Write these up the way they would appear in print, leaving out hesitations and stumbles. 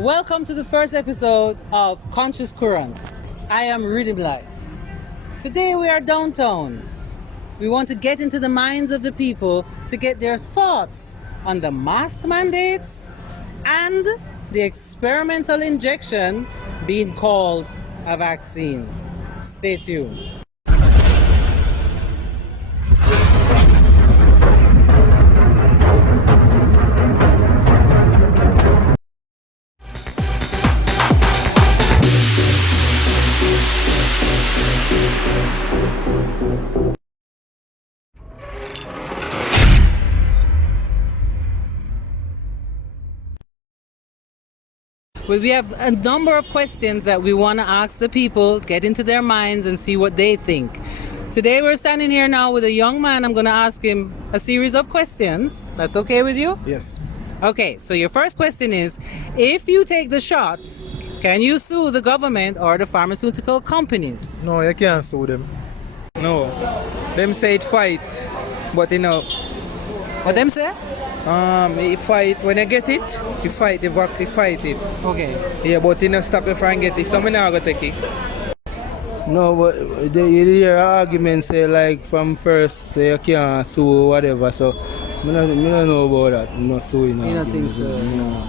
Welcome to the first episode of Conscious Courant. I am Rhythm Life. Today we are downtown. We want to get into the minds of the people to get their thoughts on the mask mandates and the experimental injection being called a vaccine. Stay tuned. Well, we have a number of questions that we want to ask the people, get into their minds and see what they think. Today we're standing here now with a young man. I'm going to ask him a series of questions. That's okay with you? Yes. Okay, so your first question is, if you take the shot, can you sue the government or the pharmaceutical companies? No, you can't sue them. No, them say it fight, but you know, What them say? you fight when you get it, you fight the vac, you fight it. Okay. Yeah, but you know, stop you from get it. So me not gonna take it. No, but you hear arguments say like from first say you can't sue whatever, so I don't know about that. I'm not suing. You don't think so? No.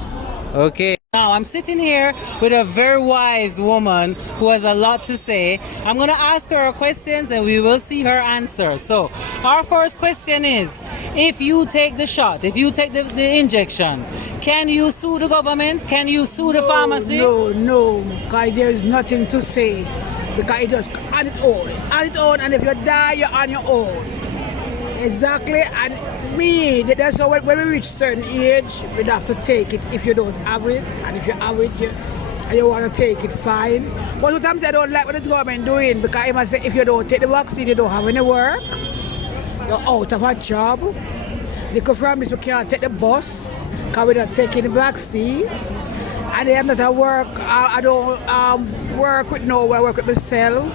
Okay. Now I'm sitting here with a very wise woman who has a lot to say. I'm going to ask her questions and we will see her answer. So our first question is, if you take the shot, if you take the injection, can you sue the government? Can you sue the pharmacy? No, because there is nothing to say. Because it just on its own. On its own, and if you die, you're on your own. Exactly, and that's how when we reach certain age, we'd have to take it if you don't have it, and if you have it, and you want to take it, fine. But sometimes I don't like what the government doing, because I must say if you don't take the vaccine, you don't have any work, you're out of a job. Because from this, we can't take the bus, because we're not taking the vaccine. And I'm not at work, I don't work with no one, I work with myself.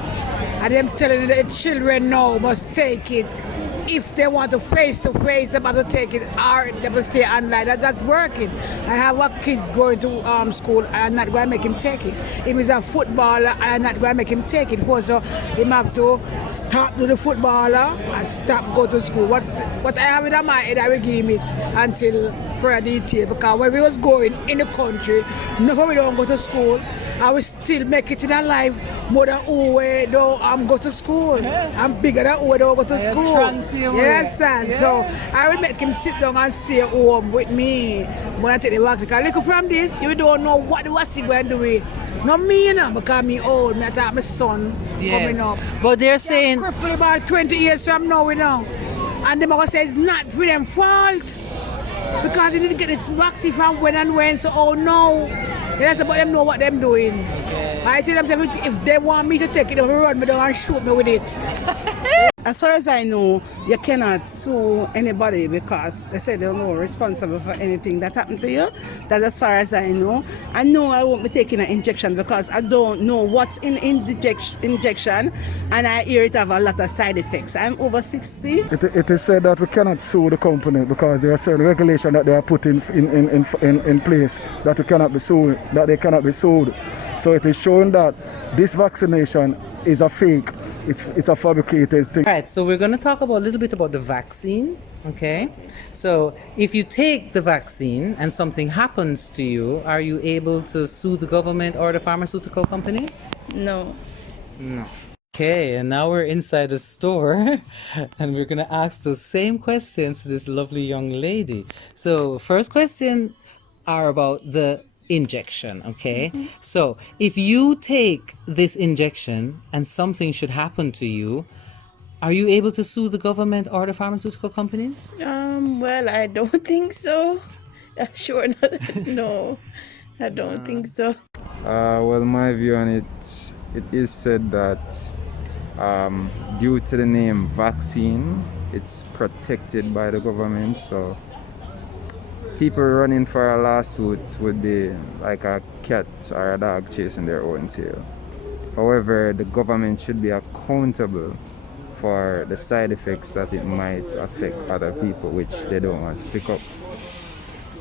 And I'm telling the children now must take it. If they want to face-to-face, they have to take it, or they must stay online. That's working. I have our kids going to school, and I'm not going to make him take it. If he's a footballer, I'm not going to make him take it. So he have to stop do the footballer and stop go to school. What I have in my head, I will give him it until further detail. Because when we was going in the country, nobody don't go to school. I will still make it in a life more than who don't go to school. Yes. I'm bigger than who don't go to school. Yes, sir. Yeah. So I will make him sit down and stay home with me when I take the vaccine. Because look from this, you don't know what the vaccine going to do. Not me, you know, because me old. I thought my son coming up. But they're saying... Crippled about 20 years from now, you know. And they're going to say it's not for them fault. Because you didn't get this vaccine from when and when, so oh no. That's about them know what them doing. Okay. I tell them if they want me to take it, they'll run me down and shoot me with it. As far as I know, you cannot sue anybody because they say they're not responsible for anything that happened to you. That's as far as I know. I know I won't be taking an injection because I don't know what's in injection, and I hear it have a lot of side effects. I'm over 60. It is said that we cannot sue the company because there are certain regulations that they are put in place that we cannot be sued, that they cannot be sued. So it is showing that this vaccination is a fake. It's a fabricated thing. All right, so we're going to talk about a little bit about the vaccine, okay? So if you take the vaccine and something happens to you, are you able to sue the government or the pharmaceutical companies? No. No. Okay, and now we're inside the store and we're going to ask those same questions to this lovely young lady. So first question are about the injection, okay? Mm-hmm. So if you take this injection and something should happen to you, are you able to sue the government or the pharmaceutical companies? Well, I don't think so. Sure not. No, I don't think so. Well, my view on it is said that due to the name vaccine, it's protected by the government, so people running for a lawsuit would be like a cat or a dog chasing their own tail. However, the government should be accountable for the side effects that it might affect other people, which they don't want to pick up.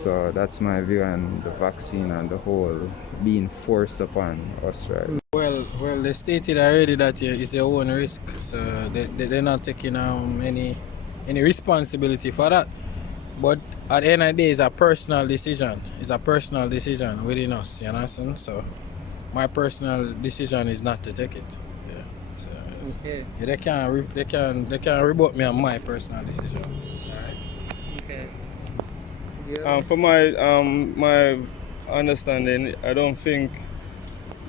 So that's my view on the vaccine and the whole being forced upon us, right? Well, they stated already that it's your own risk, so they're not taking any responsibility for that. But at the end of the day, it's a personal decision. It's a personal decision within us, you understand? So my personal decision is not to take it. Yeah. So Okay. yeah, they can rebut me on my personal decision. Okay. For my understanding, I don't think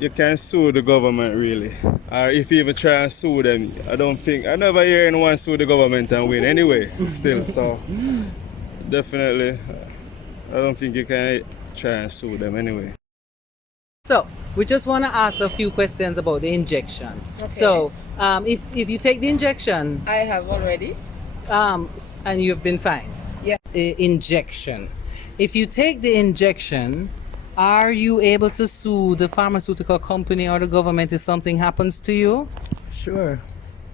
you can sue the government really. Or if you even try and sue them, I never hear anyone sue the government and win anyway, still. So definitely, I don't think you can try and sue them anyway. So we just want to ask a few questions about the injection. Okay. So if you take the injection, I have already. and you've been fine. Yeah. Injection. If you take the injection, are you able to sue the pharmaceutical company or the government if something happens to you? Sure.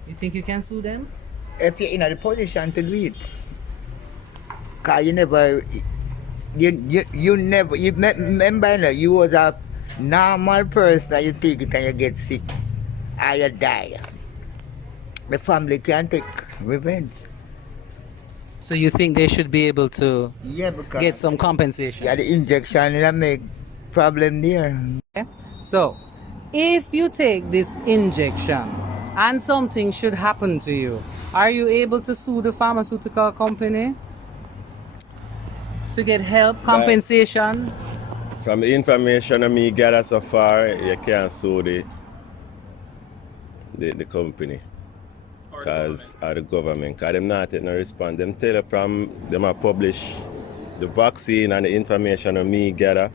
You think you can sue them? If you're in a position to do it. Cause you never, remember you was a normal person, you take it and you get sick, or you die. The family can take revenge. So you think they should be able to Yeah, because get some compensation? yeah, the injection it make problem there. Okay. So if you take this injection and something should happen to you, are you able to sue the pharmaceutical company to get help, compensation? From the information I me gather so far, you can't sue the company. Because of the government. Because them not take no response. Them tell you from them a publish the vaccine and the information I me gather.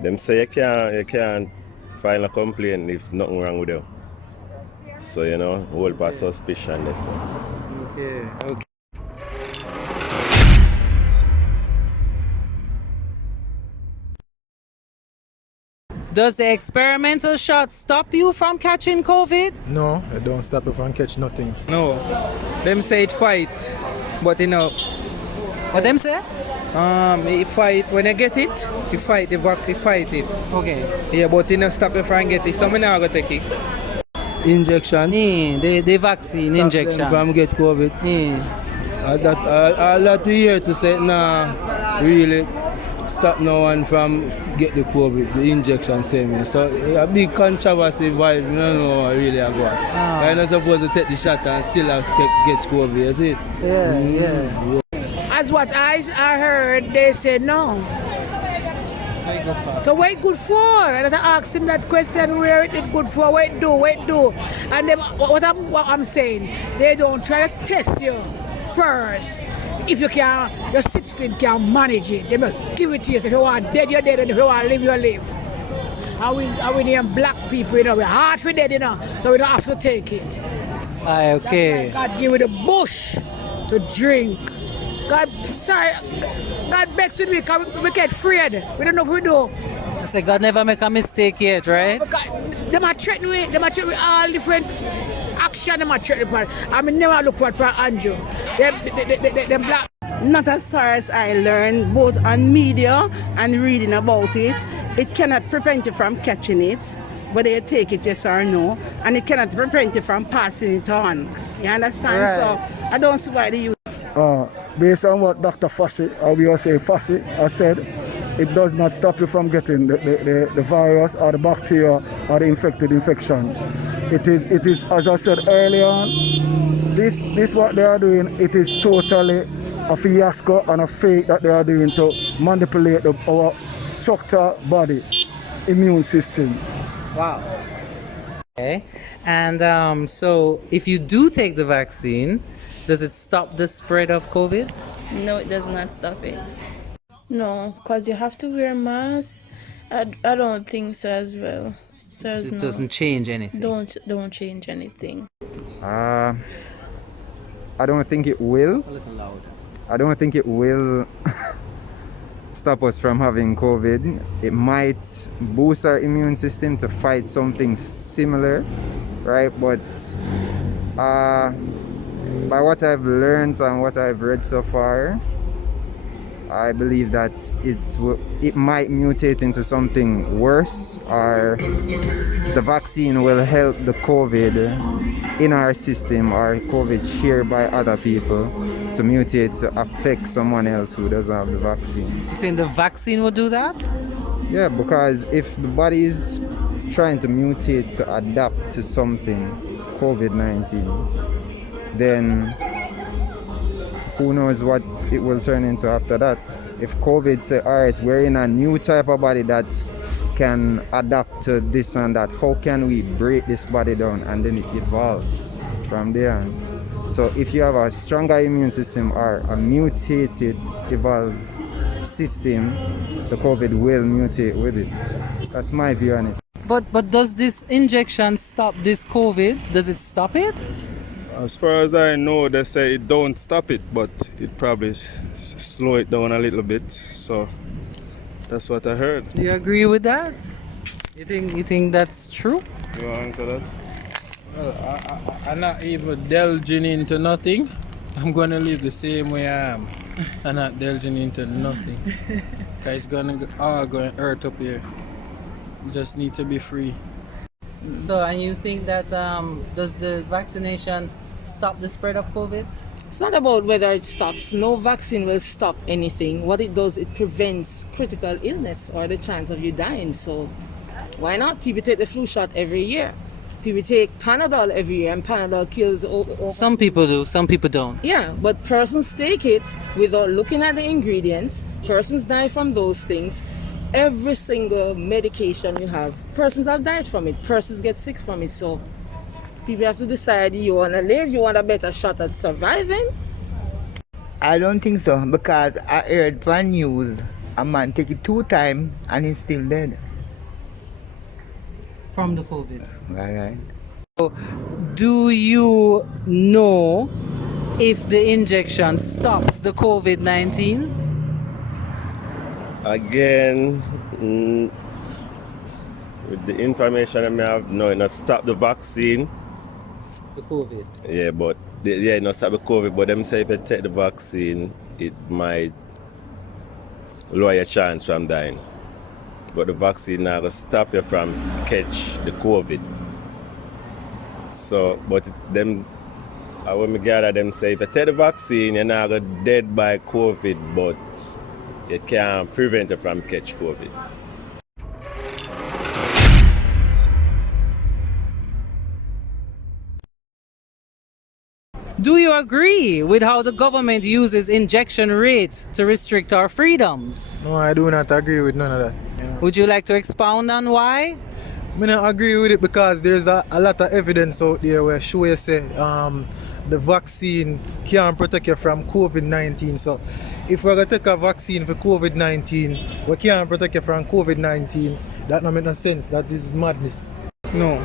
Them say you can't file a complaint if nothing wrong with you. So you know, hold by suspicion there. So. Okay. Okay. Does the experimental shot stop you from catching COVID? No, it don't stop you from catch nothing. No. Them say it fight, but you know, What them say? it fight when you get it, you fight the vac, you fight it. Okay. Yeah, but you know stop you from get it. So me now go take it. Injection. The vaccine Stop injection. them from get COVID. All that we hear to say nah, really stop no one from get the COVID, the injection same way. So a big controversy vibe, you don't know what really I go on. You're not supposed to take the shot and still get COVID, you see it? Yeah. As what I heard, they said no. So what it good for? And I asked him that question, where it good for, what it do. And then what I'm saying, they don't try to test you first. If you can, your citizen can manage it. They must give it to you. So if you want dead, you're dead, and if you want live, you live. And we name black people, you know, we're hard for dead, you know, so we don't have to take it. Okay. That's why God give you the bush to drink. God begs with me because we get afraid. We don't know what we do. I say God never make a mistake yet, right? They might threaten me. They might threaten me all different action. They might threaten me. I mean, never look for it for Andrew. Them black. Not as far as I learned, both on media and reading about it. It cannot prevent you from catching it, whether you take it yes or no, and it cannot prevent you from passing it on. You understand? Right. So I don't see why they use. Based on what Dr. Fassi, or we all say Fassi, has said, it does not stop you from getting the virus or the bacteria or the infection. It is, as I said earlier on, this what they are doing, it is totally a fiasco and a fake that they are doing to manipulate our structure body, immune system. Wow. Okay. And so if you do take the vaccine, does it stop the spread of COVID? No, it does not stop it. No, because you have to wear a mask. I don't think so as well. So It doesn't change anything. Don't change anything. I don't think it will. A little louder. I don't think it will stop us from having COVID. It might boost our immune system to fight something similar, right? But by what I've learned and what I've read so far, I believe that it might mutate into something worse, or the vaccine will help the COVID in our system, or COVID shared by other people, to mutate to affect someone else who doesn't have the vaccine. You saying the vaccine will do that? Yeah, because if the body is trying to mutate to adapt to something, COVID-19, then who knows what it will turn into after that. If COVID say, all right, we're in a new type of body that can adapt to this and that, how can we break this body down? And then it evolves from there. So if you have a stronger immune system or a mutated, evolved system, the COVID will mutate with it. That's my view on it. But does this injection stop this COVID? Does it stop it? As far as I know, they say it don't stop it, but it probably slow it down a little bit. So that's what I heard. Do you agree with that? You think that's true? You want to answer that? Well, I'm not even delving into nothing. I'm gonna live the same way I am. I'm not delving into nothing. Cause it's all going to hurt up here. You just need to be free. So, and you think that does the vaccination stop the spread of COVID? It's not about whether it stops. No vaccine will stop anything. What it does, it prevents critical illness or the chance of you dying. So why not? People take the flu shot every year. People take Panadol every year, and Panadol kills Some people do, some people don't. Yeah, but persons take it without looking at the ingredients. Persons die from those things. Every single medication you have, persons have died from it. Persons get sick from it. So people have to decide, you want to live, you want a better shot at surviving? I don't think so, because I heard from news a man take it 2 times and he's still dead. From the COVID. Right. So, do you know if the injection stops the COVID-19? Again, with the information I have, no, it not stop the vaccine. The COVID. Yeah, but it not stop the COVID. But them say if you take the vaccine, it might lower your chance from dying. But the vaccine now will stop you from catch the COVID. So, but them, when me gather them say if you take the vaccine, you're not gonna dead by COVID, but you can prevent it from catch COVID. Do you agree with how the government uses injection rates to restrict our freedoms? No, I do not agree with none of that. Would you like to expound on why? I don't agree with it because there's a lot of evidence out there where show you say the vaccine can protect you from COVID-19. So if we're going to take a vaccine for COVID-19, we can't protect you from COVID-19. That don't make no sense. That is madness. No.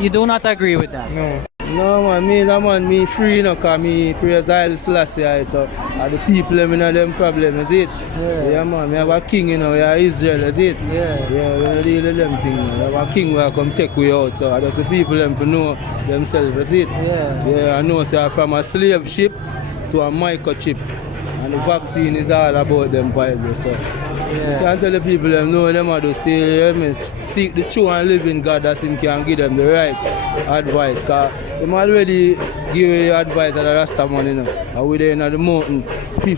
You do not agree with that? No. No man, me free no, cause me praise Haile Selassie, so the people them in them problem, is it? Yeah man, me have a king, you know, we are Israel, is it? Yeah, we don't deal with them things, we have a king who come take we out, so that's the people them to know themselves, is it? Yeah, I know, say from a slave ship to a microchip, and the vaccine is all about them vibes, so. You can't tell the people them know them are to stay, seek the true and living God that him can give them the right advice. Cause him already give you advice at the Rasta man, you know. And we there in the mountain,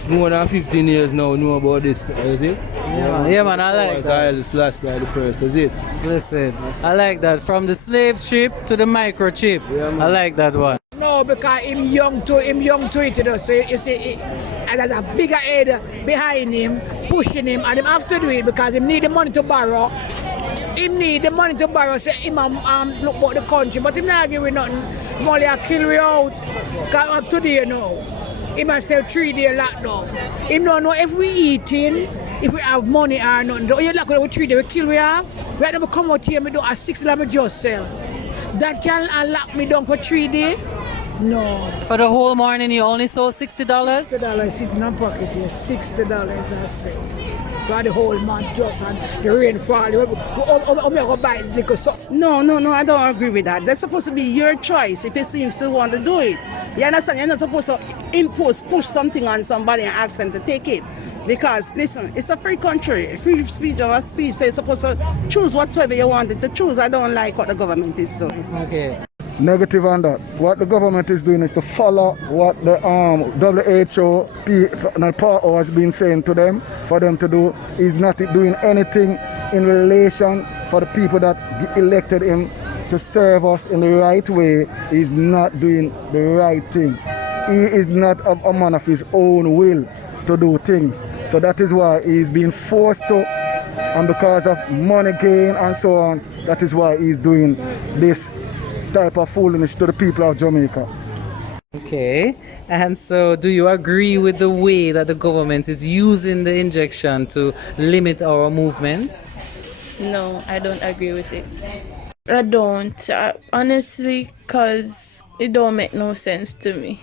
more than 15 years now know about this, is it? Yeah man, I like that. Haile Selassie the first, is it? Listen, I like that. From the slave ship to the microchip. I like that one. No, because him young to it, you know, so you see, and there's a bigger head behind him, pushing him, and him have to do it because he need the money to borrow. He need the money to borrow, say him look about the country, but him not give with nothing. He only a kill we out. Because up today, you know, he must say 3-day lockdown. He don't know if we eating, if we have money or nothing. You look at 3 days, we kill we have. We have to come out here, me do a 6 let me just sell. That can unlock me down for 3 days. No. For the whole morning, you only sold $60? $60 sitting in my pocket here. $60 I say. got the whole month just and the rain fall. We go buy little something. No, I don't agree with that. That's supposed to be your choice if you still want to do it. You understand? You're not supposed to push something on somebody and ask them to take it. Because, listen, it's a free country, free speech or speech, so you're supposed to choose whatsoever you wanted to choose. I don't like what the government is doing. Okay. Negative on that. What the government is doing is to follow what the WHO has been saying to them, for them to do. Is not doing anything in relation for the people that elected him to serve us in the right way. He's not doing the right thing. He is not a man of his own will to do things. So that is why he's being forced to, and because of money gain and so on, that is why he's doing this type of foolishness to the people of Jamaica. Okay, and so do you agree with the way that the government is using the injection to limit our movements? No, I don't agree with it. I don't, honestly, because it don't make no sense to me.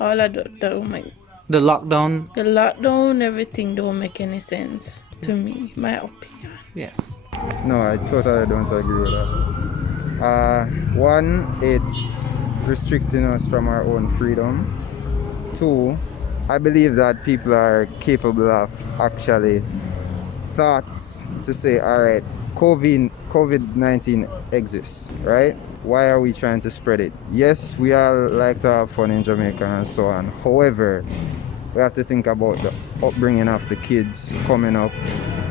All I don't make. The lockdown? The lockdown, everything don't make any sense to me, my opinion. Yes. No, I totally don't agree with that. One, it's restricting us from our own freedom. Two, I believe that people are capable of actually thoughts to say, all right, COVID-19 exists, right? Why are we trying to spread it? Yes, we all like to have fun in Jamaica and so on. However, we have to think about the upbringing of the kids coming up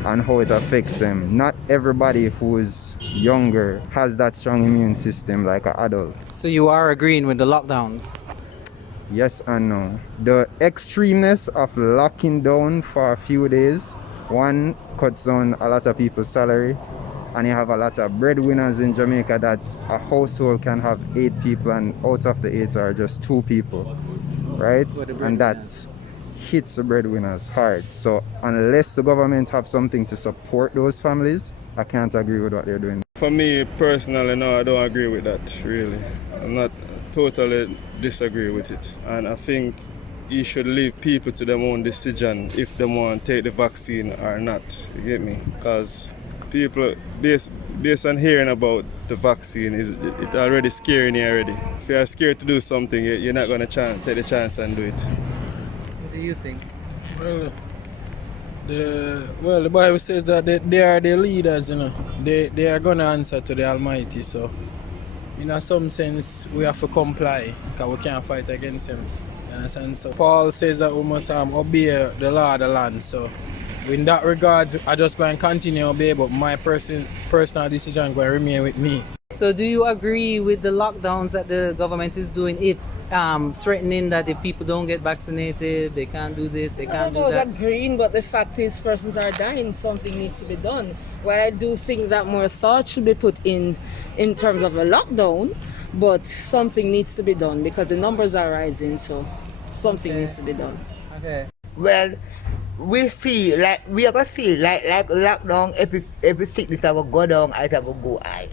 and how it affects them. Not everybody who is younger has that strong immune system like an adult. So you are agreeing with the lockdowns? Yes and no. The extremeness of locking down for a few days, one, cuts down a lot of people's salary, and you have a lot of breadwinners in Jamaica that a household can have 8 people and out of the 8 are just 2 people, right? And that hits the breadwinners hard. So unless the government have something to support those families, I can't agree with what they're doing. For me personally, no, I don't agree with that, really. I'm not totally disagree with it. And I think you should leave people to their own decision if they want to take the vaccine or not, you get me? Because people, based on hearing about the vaccine, it's already scaring you already. If you're scared to do something, you're not going to take the chance and do it. What do you think? Well, the Bible says that they are the leaders, you know. They are going to answer to the Almighty, so in some sense we have to comply because we can't fight against him. You understand? So Paul says that we must obey the law of the land. So in that regard, I just going to continue to obey, but my personal decision going to remain with me. So do you agree with the lockdowns that the government is doing, if threatening that if people don't get vaccinated, they can't do this, they can't do that? I don't agree, but the fact is persons are dying, something needs to be done. While I do think that more thought should be put in terms of a lockdown, but something needs to be done because the numbers are rising, so something needs to be done. Okay. Well, we see, like, we are going to see, like lockdown, every sickness that will go down, I will go high.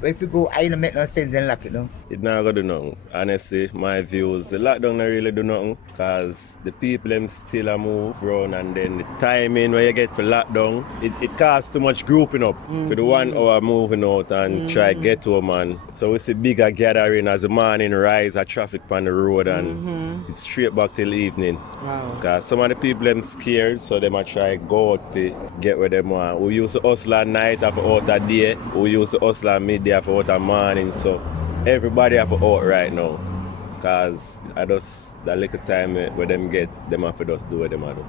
But if you go high, it don't make no sense, then lock it down. It not gonna do nothing. Honestly, my views, the lockdown not really do nothing, because the people them still a move around, and then the timing where you get for lockdown, it costs too much grouping up for the 1 hour moving out and try get home, man. So we see bigger gathering as the morning rise, a traffic on the road, and it's straight back till evening. Wow. Because some of the people them scared, so they might try go out to get where they want. We used to hustle at night after out a day, we used to hustle at midday after out a morning, so everybody have to out right now, because I just that little time where them get them have to just do what them have to do.